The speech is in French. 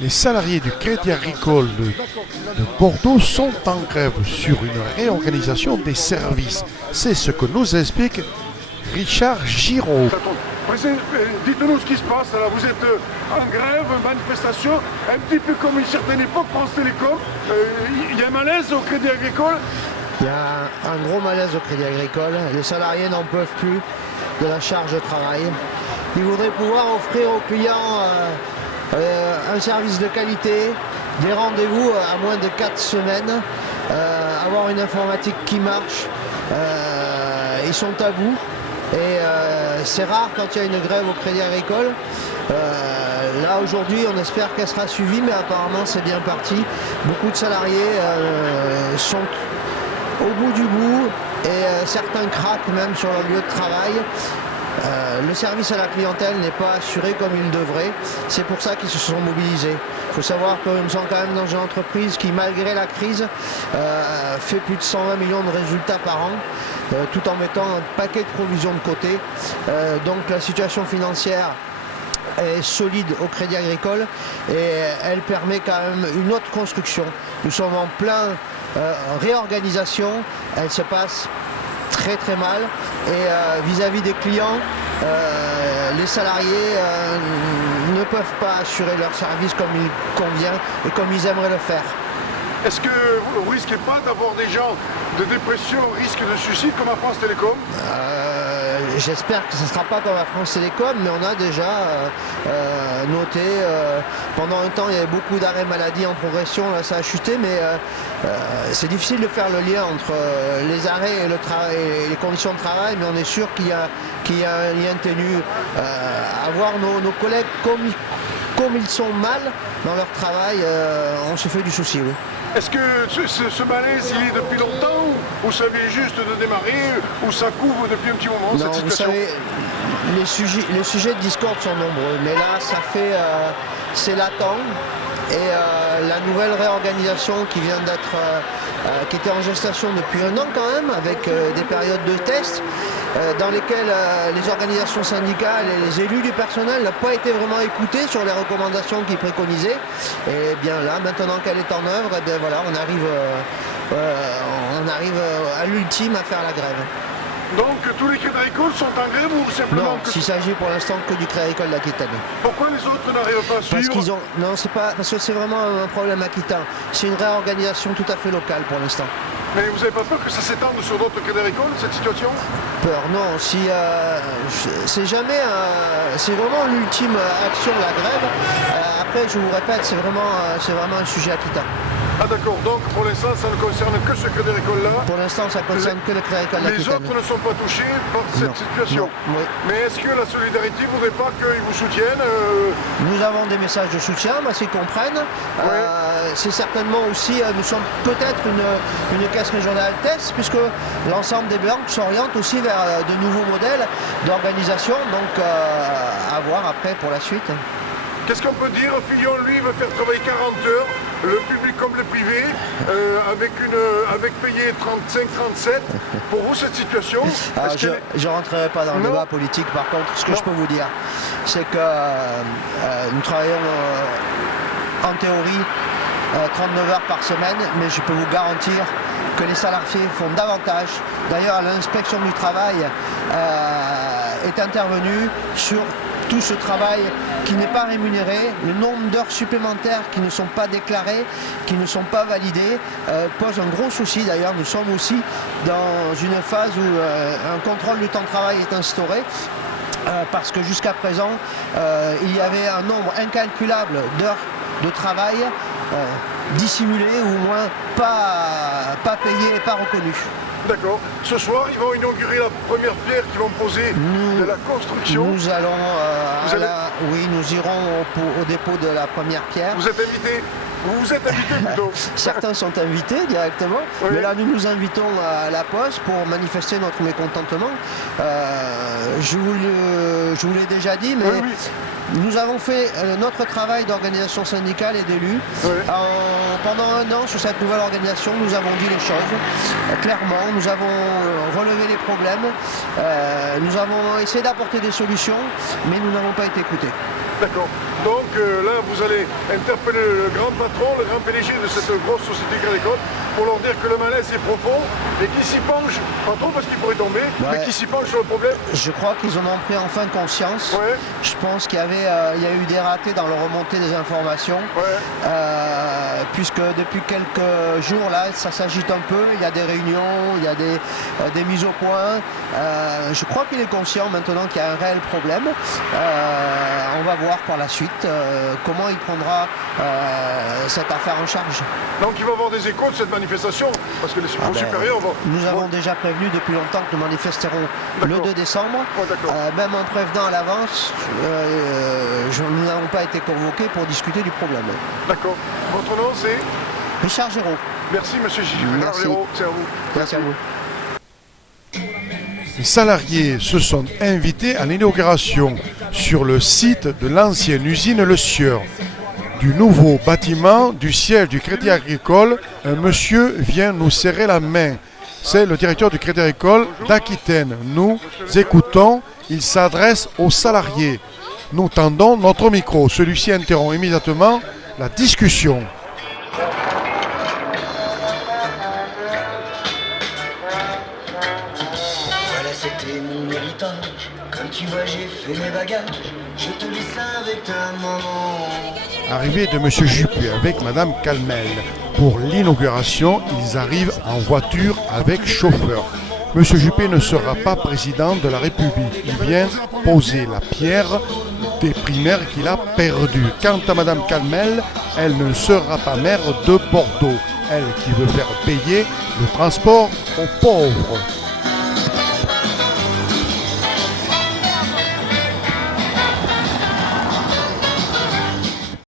Les salariés du Crédit Agricole de Bordeaux sont en grève sur une réorganisation des services. C'est ce que nous explique Richard Giraud. Dites-nous ce qui se passe là, vous êtes en grève, manifestation, un petit peu comme une certaine époque, France Télécom. Il y a un malaise au Crédit Agricole. Il y a un gros malaise au Crédit Agricole. Les salariés n'en peuvent plus de la charge de travail. Ils voudraient pouvoir offrir aux clients un service de qualité, des rendez-vous à moins de 4 semaines, avoir une informatique qui marche. Ils sont à bout et c'est rare quand il y a une grève au Crédit Agricole. Là aujourd'hui on espère qu'elle sera suivie, mais apparemment c'est bien parti. Beaucoup de salariés sont au bout du bout et certains craquent même sur leur lieu de travail. Le service à la clientèle n'est pas assuré comme il devrait. C'est pour ça qu'ils se sont mobilisés. Il faut savoir que nous sommes quand même dans une entreprise qui, malgré la crise, fait plus de 120 millions de résultats par an, tout en mettant un paquet de provisions de côté. Donc la situation financière est solide au Crédit Agricole et elle permet quand même une autre construction. Nous sommes en plein réorganisation. Elle se passe très mal et vis-à-vis des clients, les salariés ne peuvent pas assurer leur service comme il convient et comme ils aimeraient le faire. Est-ce que vous ne risquez pas d'avoir des gens de dépression, risque de suicide comme à France Télécom? J'espère que ce ne sera pas comme à France Télécom, mais on a déjà noté, pendant un temps il y avait beaucoup d'arrêts maladie en progression, là ça a chuté, mais c'est difficile de faire le lien entre les arrêts et les conditions de travail, mais on est sûr qu'il y a un lien ténu. Avoir nos collègues comme ils sont mal dans leur travail, on se fait du souci. Oui. Est-ce que ce malaise, il est depuis longtemps ou ça vient juste de démarrer ou ça couvre depuis un petit moment cette situation? Vous savez, les sujets de discorde sont nombreux, mais là, ça fait, c'est latent. Et la nouvelle réorganisation qui vient d'être, qui était en gestation depuis un an quand même, avec des périodes de tests, dans lesquelles les organisations syndicales et les élus du personnel n'ont pas été vraiment écoutés sur les recommandations qu'ils préconisaient. Et bien là, maintenant qu'elle est en œuvre, et bien voilà, on arrive à l'ultime à faire la grève. Donc tous les Crédits Agricoles sont en grève ou simplement... Non, il s'agit pour l'instant que du Crédit Agricole d'Aquitaine. Pourquoi les autres n'arrivent pas à suivre? Non, c'est pas parce que c'est vraiment un problème aquitain. C'est une réorganisation tout à fait locale pour l'instant. Mais vous n'avez pas peur que ça s'étende sur d'autres Crédits Agricoles, cette situation? Peur, non. C'est jamais... c'est vraiment l'ultime action, la grève. Après, je vous répète, c'est vraiment un sujet aquitain. Ah d'accord, donc pour l'instant ça ne concerne que ce Crédit Agricole-là. Pour l'instant ça concerne que le Crédit Agricole d'Aquitaine. Les autres ne sont pas touchés par cette situation. Oui. Mais est-ce que la solidarité ne voudrait pas qu'ils vous soutiennent? Nous avons des messages de soutien, parce qu'ils comprennent. Ouais. C'est certainement aussi, nous sommes peut-être une caisse régionale test, puisque l'ensemble des banques s'orientent aussi vers de nouveaux modèles d'organisation, donc à voir après pour la suite. Qu'est-ce qu'on peut dire? Filion, lui, veut faire travailler 40 heures, le public comme le privé, avec payé 35-37. Pour vous, cette situation? Je ne rentrerai pas dans le débat politique, par contre, ce que je peux vous dire, c'est que nous travaillons en théorie 39 heures par semaine, mais je peux vous garantir que les salariés font davantage. D'ailleurs, l'inspection du travail est intervenue sur tout ce travail qui n'est pas rémunéré, le nombre d'heures supplémentaires qui ne sont pas déclarées, qui ne sont pas validées, pose un gros souci. D'ailleurs, nous sommes aussi dans une phase où un contrôle du temps de travail est instauré. Parce que jusqu'à présent, il y avait un nombre incalculable d'heures de travail dissimulées ou au moins pas payées et pas reconnues. D'accord. Ce soir, ils vont inaugurer la première pierre qu'ils vont poser de la construction. Nous allons, oui, nous irons au dépôt de la première pierre. Vous êtes invité? Vous êtes invité plutôt? Certains sont invités directement, oui. Mais là nous nous invitons à la poste pour manifester notre mécontentement. Je vous l'ai déjà dit, mais oui. Nous avons fait notre travail d'organisation syndicale et d'élus. Oui. Pendant un an, sur cette nouvelle organisation, nous avons dit les choses clairement, nous avons relevé les problèmes, nous avons essayé d'apporter des solutions, mais nous n'avons pas été écoutés. D'accord. Donc là, vous allez interpeller le grand patron, le grand PDG de cette grosse société agricole pour leur dire que le malaise est profond et qu'ils s'y penchent, pas trop parce qu'ils pourraient tomber, mais qu'ils s'y penchent sur le problème. Je crois qu'ils en ont pris enfin conscience. Ouais. Je pense qu'il y avait, il y a eu des ratés dans le remontée des informations. Ouais. Puisque depuis quelques jours là, ça s'agite un peu. Il y a des réunions, il y a des mises au point. Je crois qu'il est conscient maintenant qu'il y a un réel problème. On va voir par la suite comment il prendra cette affaire en charge. Donc il va y avoir des échos de cette manifestation, parce que les supérieurs vont... Nous avons déjà prévenu depuis longtemps que nous manifesterons le 2 décembre. Même en prévenant à l'avance, nous n'avons pas été convoqués pour discuter du problème. D'accord. Votre nom c'est Richard Géraud. Merci monsieur Richard Géraud, c'est à vous. Merci à vous. Les salariés se sont invités à l'inauguration sur le site de l'ancienne usine Le Sieur du nouveau bâtiment du siège du Crédit Agricole. Un monsieur vient nous serrer la main. C'est le directeur du Crédit Agricole d'Aquitaine. Nous écoutons, il s'adresse aux salariés. Nous tendons notre micro. Celui-ci interrompt immédiatement la discussion. Voilà, c'était mon héritage. Comme tu vois, j'ai fait mes bagages. Je te laisse avec ta maman. Arrivée de M. Juppé avec Mme Calmel. Pour l'inauguration, ils arrivent en voiture avec chauffeur. M. Juppé ne sera pas président de la République. Il vient poser la pierre des primaires qu'il a perdues. Quant à Mme Calmel, elle ne sera pas maire de Bordeaux. Elle qui veut faire payer le transport aux pauvres.